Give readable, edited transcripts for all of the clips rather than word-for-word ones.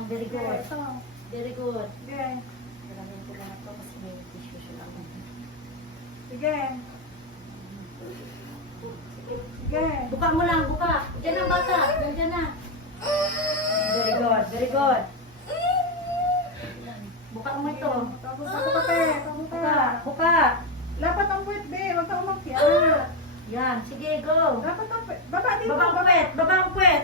Yan, very Sige, good. ito. Very good. Sige. Maraming ko lang ito kasi may tissue siya lang. Sige. Sige. Buka mo lang, buka. Diyan ang bata. Nandiyan na. Very good, very good. Buka mo ito. Tapos ako ka, te. Tapos ka. Buka, buka. Lapat ang puwet, be. Huwag ka umakyat. Yan, sige, go. Lapat ang puwet. Baba dito. Baba ang puwet, baba ang puwet.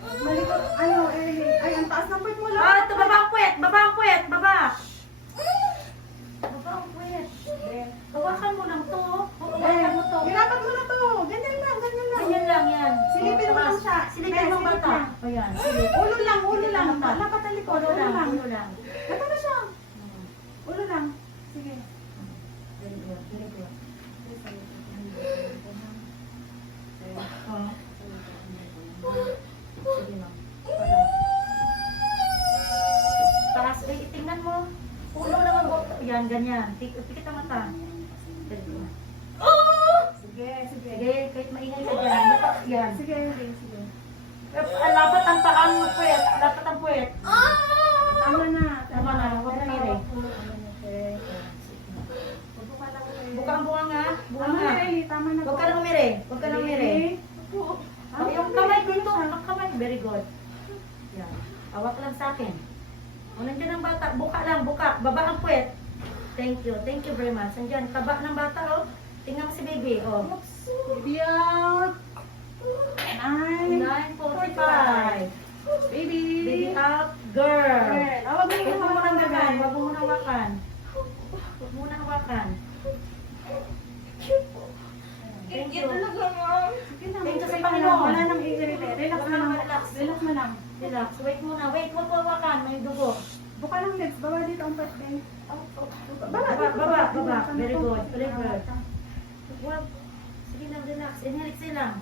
Malikot, ano, eh. Ay, ang taas ng puwet mo lang. Ah, ito, baba ang puwet, baba ang puwet, baba. Baba ang puwet. Hawakan mo lang to. Hawakan mo to. Nilapat mo na to. Ganyan lang, ganyan lang. Ganyan lang yan. Silipin mo lang siya. Silipin mo ang Silip bata. lang. Ayan, silip. Ulo lang, ulo Silip lang. ang bata. Lapat ang likod, Ulo ulo lang, lang. ulo lang. Ito na siya. Ulo lang. Sige. Very good, very good. Sige lang. Taas, tingnan mo. Ulo lang ang buhok. Yan, ganyan. Pikit ang mata. Very good. Sige, sige. Sige, kahit maingay ka dyan. Yan. Sige, sige. Lapat ang taang puwet. Lapat ang puwet. Tama na. Tama na, huwag na mire. Buka ang bunga nga. Bunga Tama nga. na, Eli. Tama na Huwag po. ka lang umire. Huwag ka lang umire. Ah, Yung kamay dito. Ang kamay. Very good. Yan. Awak lang sa akin. O, nandiyan ang bata. Buka lang, buka. Baba ang puwet. Thank you. Thank you very much. Nandiyan. Taba ng bata, oh. Tingnan mo si baby, oh. Baby out. 9. 9:45. Baby. Baby out, girl. Girl. Ah, wag mo Huwag mo hawakan munang na gagan. gagan. Huwag mo munang hawakan. Huwag mo munang hawakan. Thank you. Thank you sa Panginoon. Wala nang i-irritate. Relax na lang. Relax. Relax na lang. Relax. Wait muna. Wait. Huwag mo hawakan. May dugo. Buka lang legs. Baba dito ang pwede. Baba. Very good. Very good. Wag. Sige lang. Relax. Inhale lang.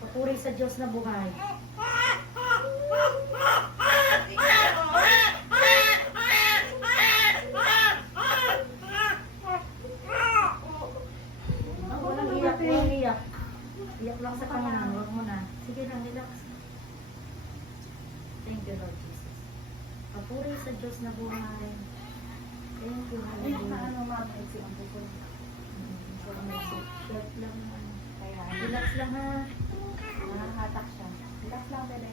Papuri sa Diyos na buhay. Walang iyak. Walang iyak. Iyak lang sa Panginoon. Huwag mo na. Sige lang. Relax. Thank you, Lord Jesus. Papuri sa Diyos na buhay. Thank you, Ay, na Hallelujah. ano, ma'am. Exi ang bukol. Relax lang. Kaya, Relax lang ha. nakahatak siya. Relax lang, bebe.